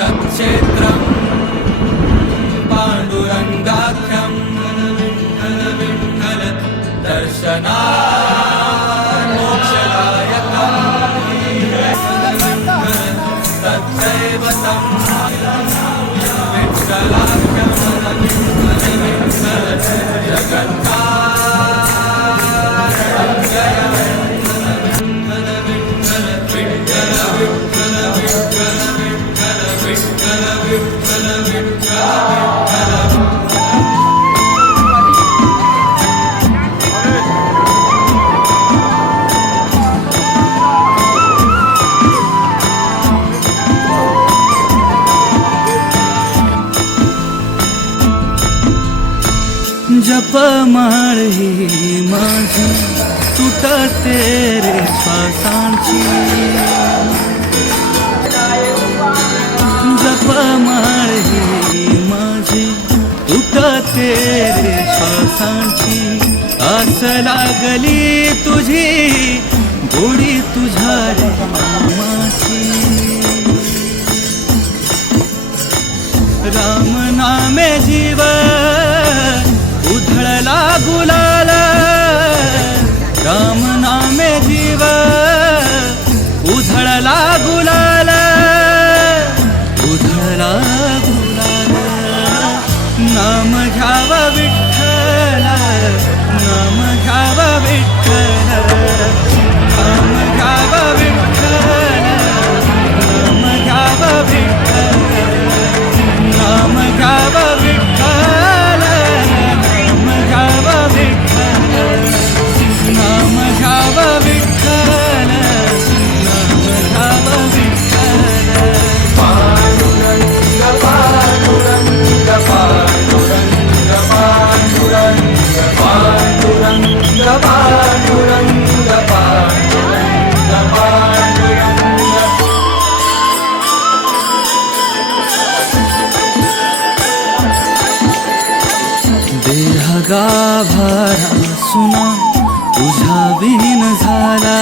തത്ക്ഷേത്രം. പാണ്ഡുരംഗാഖ്യം. ദർശനാ माळ ही माझी तुटते रे श्वासांची. जप माळ ही माझी तुटते रे श्वासांची. आस लागली तुझी गोडी तुझ्या रे मामाची. राम नामे जीवन ढळला गुलाल. विहीन झाला.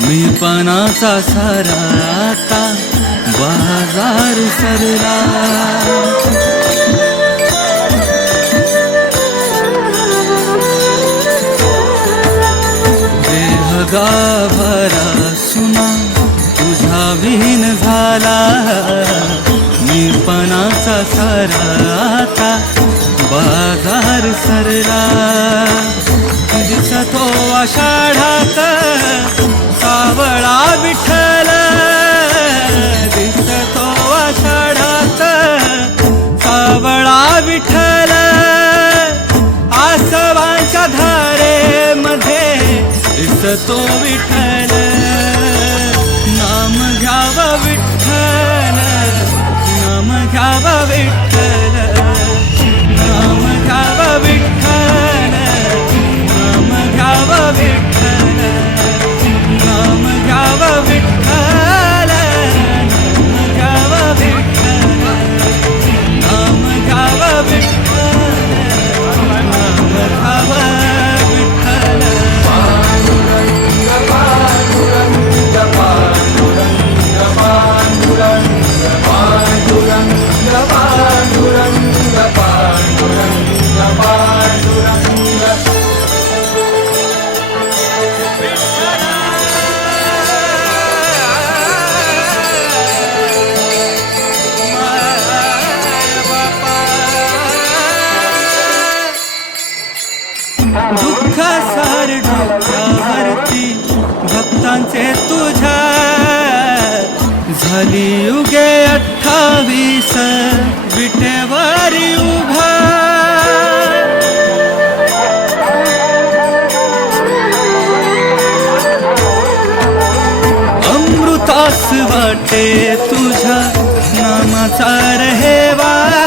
मी पणाचा सारा आता बाजार सरला देह गाभारा सुना तुझा विहीन झाला. निपणाचा सारा आता बाजार सरला तो आषाढात सावळा विठ्ठल. दिसतो आषाढात सावळा विठ्ठल. आसवांच्या धारेमध्ये दिसतो विठ्ठल. दुःख सार डोक्यावरती भक्तांचे तुझ्या. झाली युगे अठ्ठावीस विटेवारी उभा. अमृतास वाटे तुझ्या नामाचा रहेवा.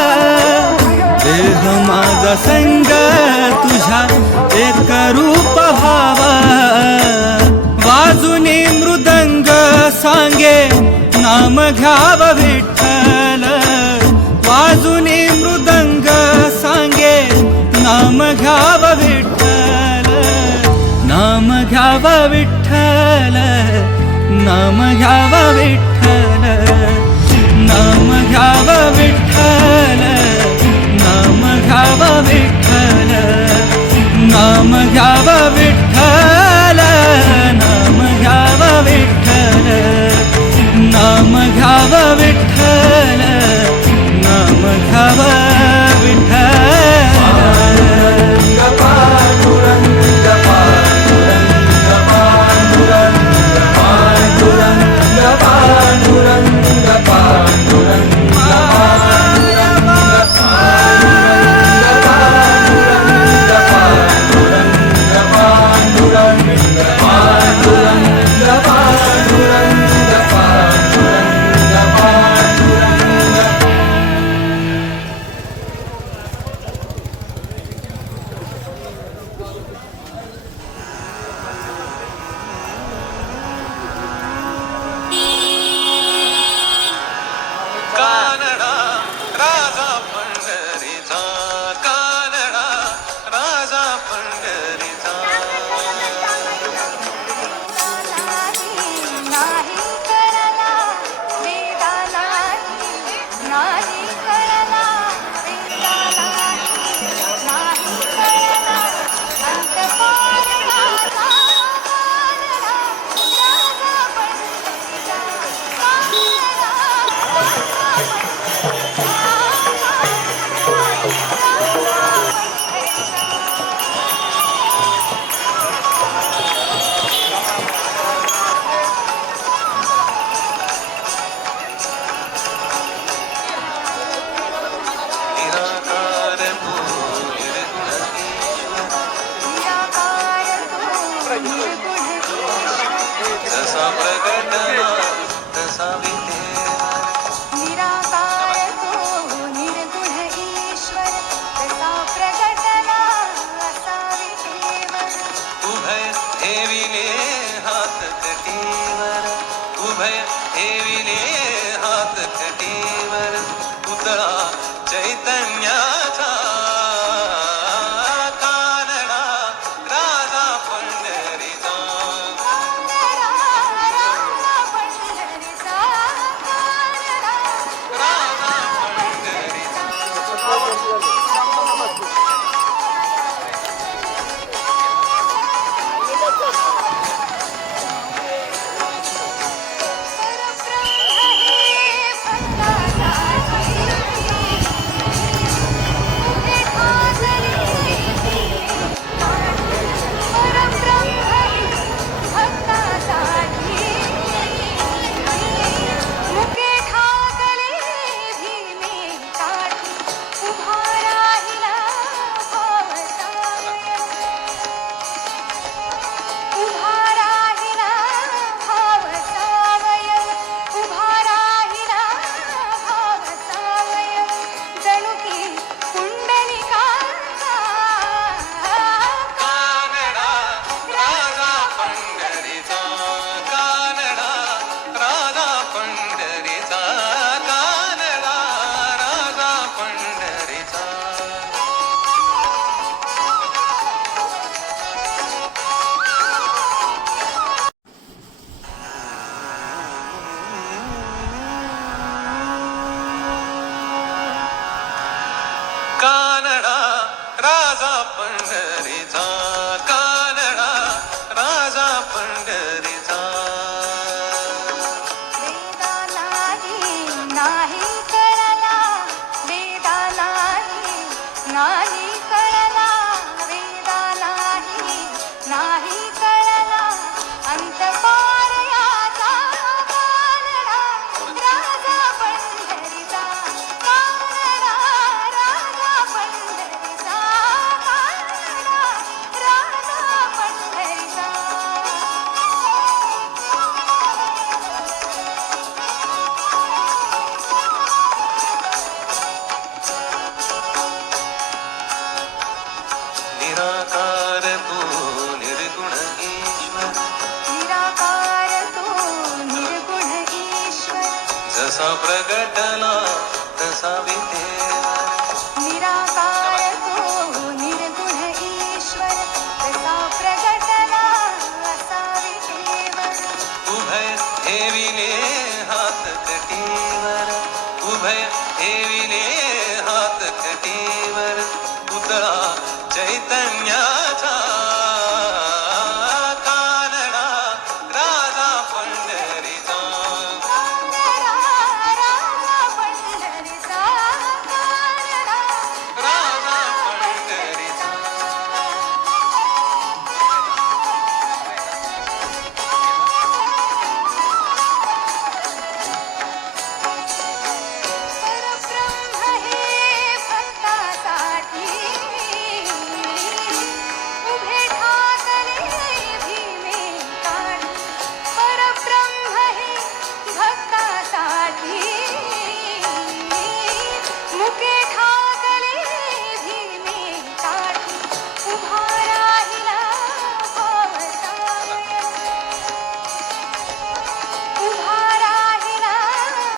माझा संग तुझ्या एक रूप व्हावा. वाजुनी मृदंग सांगे नाम घ्याव विठ्ठल. वाजुनी मृदंग सांगे नाम घ्याव विठ्ठल. नाम घ्याव विठ्ठल नाम घ्याव विठ्ठल. ഘവ വിഠല നാമ ഘവ വിഠ उभय ठेविले हात कटीवर उभय ठेविले हात कटीवर पुतळा